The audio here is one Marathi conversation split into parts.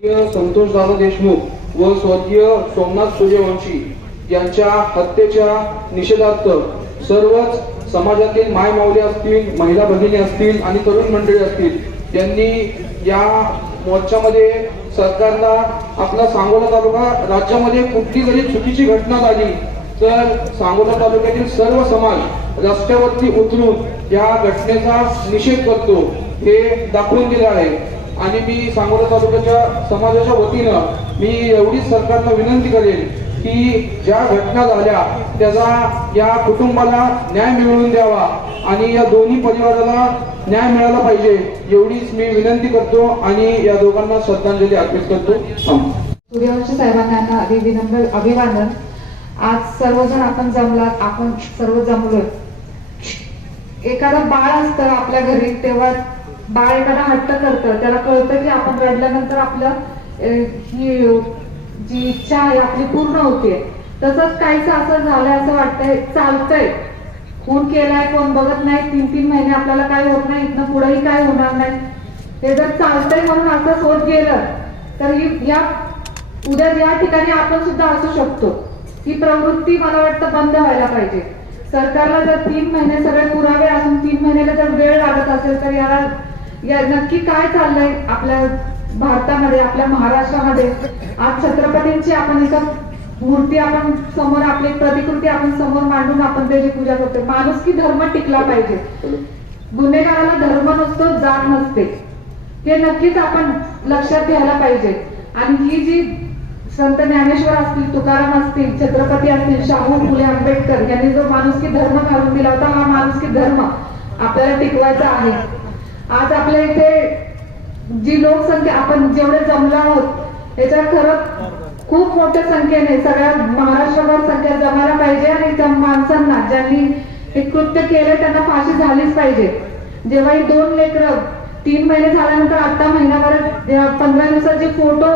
स्वर्गीय संतोषदादा देशमुख व स्वर्गीय सोमनाथ सूर्यवंशी यांच्या हत्येच्या निषेधार्थ सर्वच समाजातील माय माऊली असतील महिला भगिनी असतील आणि तरुण मंडळी असतील त्यांनी या मोर्चामध्ये सरकारला आपला सांगोला तालुका राज्यामध्ये कुठली जरी चुकीची घटना झाली तर सांगोला तालुक्यातील सर्व समाज रस्त्यावरती उतरून या घटनेचा निषेध करतो हे दाखवून दिलं आहे. आणि मी सांगोला तालुक्याच्या समाजाच्या वतीनं मी एवढीच सरकारला विनंती करेन की ज्या घटना झाल्या त्याचा या कुटुंबाला न्याय मिळवून द्यावा आणि या दोन्ही परिवाराला न्याय मिळाला पाहिजे एवढीच मी विनंती करतो आणि या दोघांना श्रद्धांजली अर्पित करतो थांबतो. सूर्यवंशी साहेबांना अभिनंदन अभिवादन आज सर्वजण आपण जमलात आपण सर्व जमलो एखादं बाळ असतं आपल्या घरी तेव्हा बाळ एखादा हट्ट करतं त्याला कळतं की आपण रडल्यानंतर आपलं ही जी इच्छा आहे आपली पूर्ण होते. तसंच काहीच असं झालंय असं वाटतंय चालतंय. खून केलाय कोण बघत नाही तीन तीन महिने आपल्याला काय होत नाही इथनं पुढेही काय होणार नाही. ते जर चालतंय म्हणून असंच होत गेलं तर ही या उद्या या ठिकाणी आपण सुद्धा असू शकतो. ही प्रवृत्ती मला वाटतं बंद व्हायला पाहिजे. सरकारला जर तीन महिने सगळे पुरावे असून तीन महिन्याला जर वेळ लागत असेल तर याला या नक्की काय चाललंय आपल्या भारतामध्ये आपल्या महाराष्ट्रामध्ये? आज छत्रपतींची आपण एका मूर्ती आपण समोर आपली प्रतिकृती आपण समोर मांडून आपण त्याची पूजा करतो माणूस की धर्म टिकला पाहिजे. गुन्हेगाराला धर्म नसतो जात नसते. हे नक्कीच आपण लक्षात घ्यायला पाहिजे. आणि ही जी संत ज्ञानेश्वर असतील तुकाराम असतील छत्रपती असतील शाहू फुले आंबेडकर यांनी जो माणुसकी धर्म घालून दिला होता हा माणुसकी धर्म आपल्याला टिकवायचा आहे. आज आपल्या इथे जी लोकसंख्या आपण जेवढे जमलो आहोत याच्यात खरं खूप मोठ्या संख्येने सगळ्या महाराष्ट्रभर संख्या जमायला पाहिजे आणि त्या माणसांना ज्यांनी हे कृत्य केलं त्यांना फाशी झालीच पाहिजे. जेव्हा ही दोन लेकरं तीन महिने झाल्यानंतर आता महिनाभर पंधरा दिवसाचे फोटो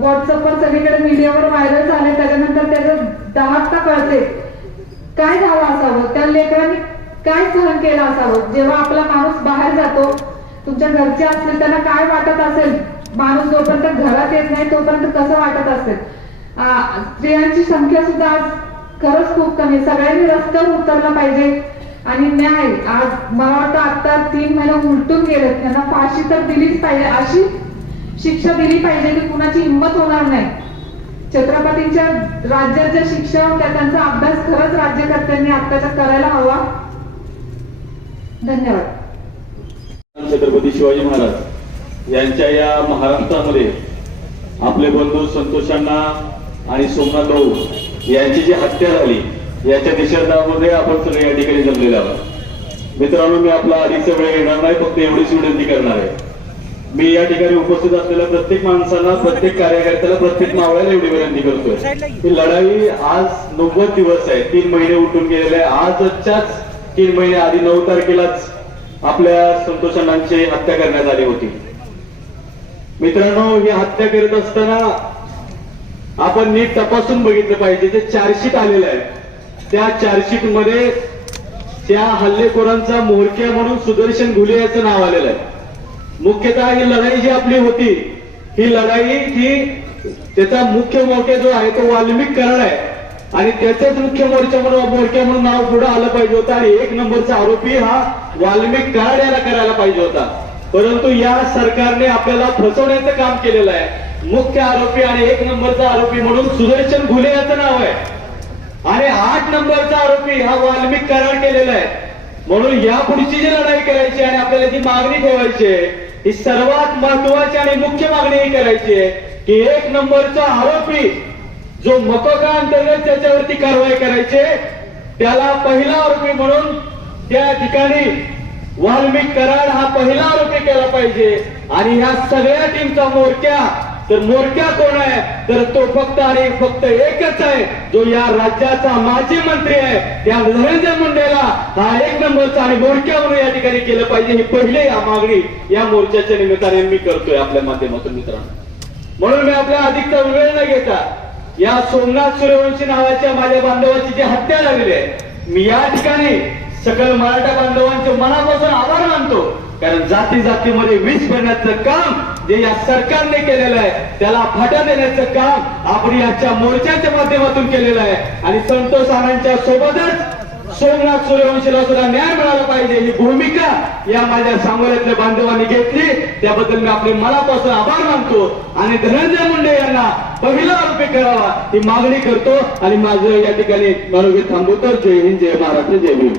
व्हॉट्सअपवर सगळीकडे मीडियावर व्हायरल झाले त्याच्यानंतर त्याचं दहाता कळते काय झालं असावं? त्या लेकरांनी काय सहन केलं असावं जेव्हा आपला माणूस बाहेर जातो तुमच्या घरचे असतील त्यांना काय वाटत असेल? माणूस जोपर्यंत घरात येत नाही तोपर्यंत कसं वाटत असेल? स्त्रियांची संख्या सुद्धा आज खरंच खूप कमी. आहे. सगळ्यांनी रस्त्यावर उतरला पाहिजे. आणि न्याय आज मला वाटतं आता तीन महिने उलटून गेले त्यांना फाशी तर दिलीच पाहिजे. अशी शिक्षा दिली पाहिजे की कुणाची हिंमत होणार नाही. छत्रपतींच्या राज्यात ज्या शिक्षा होत्या त्यांचा अभ्यास खरंच राज्यकर्त्यांनी आत्ताच्या करायला हवा. धन्यवाद. छत्रपती शिवाजी महाराज यांच्या या महाराष्ट्रामध्ये आपले बंधू संतोषांना आणि सोमनाथ भाऊ यांची जी हत्या झाली याच्या निषेधामध्ये आपण सगळे या ठिकाणी जमलेले आहोत. मित्रांनो मी आपला अधिकचा वेळ घेणार नाही फक्त एवढीच विनंती करणार आहे. मी या ठिकाणी उपस्थित असलेल्या प्रत्येक माणसांना प्रत्येक कार्यकर्त्याला प्रत्येक मावळ्याला एवढी विनंती करतोय. ही लढाई आज नव्वद दिवस आहे. तीन महिने उठून गेलेले आहे. आजच्याच तीन महिने आधी नऊ तारखेलाच आपल्या संतोषांची हत्या करण्यात आली होती. मित्रांनो ही हत्या करत असताना आपण नीट तपासून बघितलं पाहिजे जे चार्जशीट आलेलं आहे त्या चार्जशीटमध्ये त्या हल्लेखोरांचा मोरक्या म्हणून सुदर्शन घुले याचं नाव आलेलं आहे. मुख्यतः ही लढाई जी आपली होती ही लढाई ही त्याचा मुख्य मोठे जो आहे तो वाल्मिक करण आहे. आणि त्याच्याच मुख्य मोर्चा म्हणून मोर्चा म्हणून नाव पुढे आलं पाहिजे होतं. आणि एक नंबरचा आरोपी हा वाल्मिक कराड याला करायला पाहिजे होता. परंतु या सरकारने आपल्याला फसवण्याचं काम केलेलं आहे. मुख्य आरोपी आणि एक नंबरचा आरोपी म्हणून सुदर्शन घुले याचं नाव आहे. आणि आठ नंबरचा आरोपी हा वाल्मिक करार केलेला आहे. म्हणून या पुढची जी लढाई करायची आणि आपल्याला जी मागणी ठेवायची आहे ही सर्वात महत्वाची आणि मुख्य मागणी ही करायची आहे की एक नंबरचा आरोपी जो मकोका अंतर्गत त्याच्यावरती कारवाई करायचे त्याला पहिला आरोपी म्हणून त्या ठिकाणी वाल्मिक कराड हा पहिला आरोपी केला पाहिजे. आणि ह्या सगळ्या टीमचा मोर्चा तर मोर्चा कोण आहे? तर तो फक्त आणि फक्त एकच आहे. जो या राज्याचा माजी मंत्री आहे त्या नरेंद्र मुंडेला हा एक नंबरचा आणि मोर्चा म्हणून या ठिकाणी केलं पाहिजे ही पहिली या मागणी या मोर्चाच्या निमित्ताने मी करतोय आपल्या माध्यमातून मित्रांनो. म्हणून मी आपल्या अधिकचा वेळ न घेता या सोमनाथ सूर्यवंशी नावाच्या माझ्या बांधवाची जी हत्या झालेली आहे मी या ठिकाणी सकल मराठा बांधवांचे मनापासून आभार मानतो. कारण जाती जातीमध्ये वीज भरण्याचं काम जे या सरकारने केलेलं आहे त्याला फाटा देण्याचं काम आपण याच्या मोर्चाच्या माध्यमातून केलेलं आहे. आणि संतोष आनंदच्या सोबतच सोमनाथ सूर्यवंशीला सुद्धा न्याय मिळाला पाहिजे. ही भूमिका या माझ्या सांगोल्यातल्या बांधवांनी घेतली. त्याबद्दल मी आपले मनापासून आभार मानतो. आणि धनंजय मुंडे यांना पहिला आरोपी करावा. ही मागणी करतो. आणि माझं या ठिकाणी मनोगत थांबवतो. जय हिंद जय महाराष्ट्र जय भीम.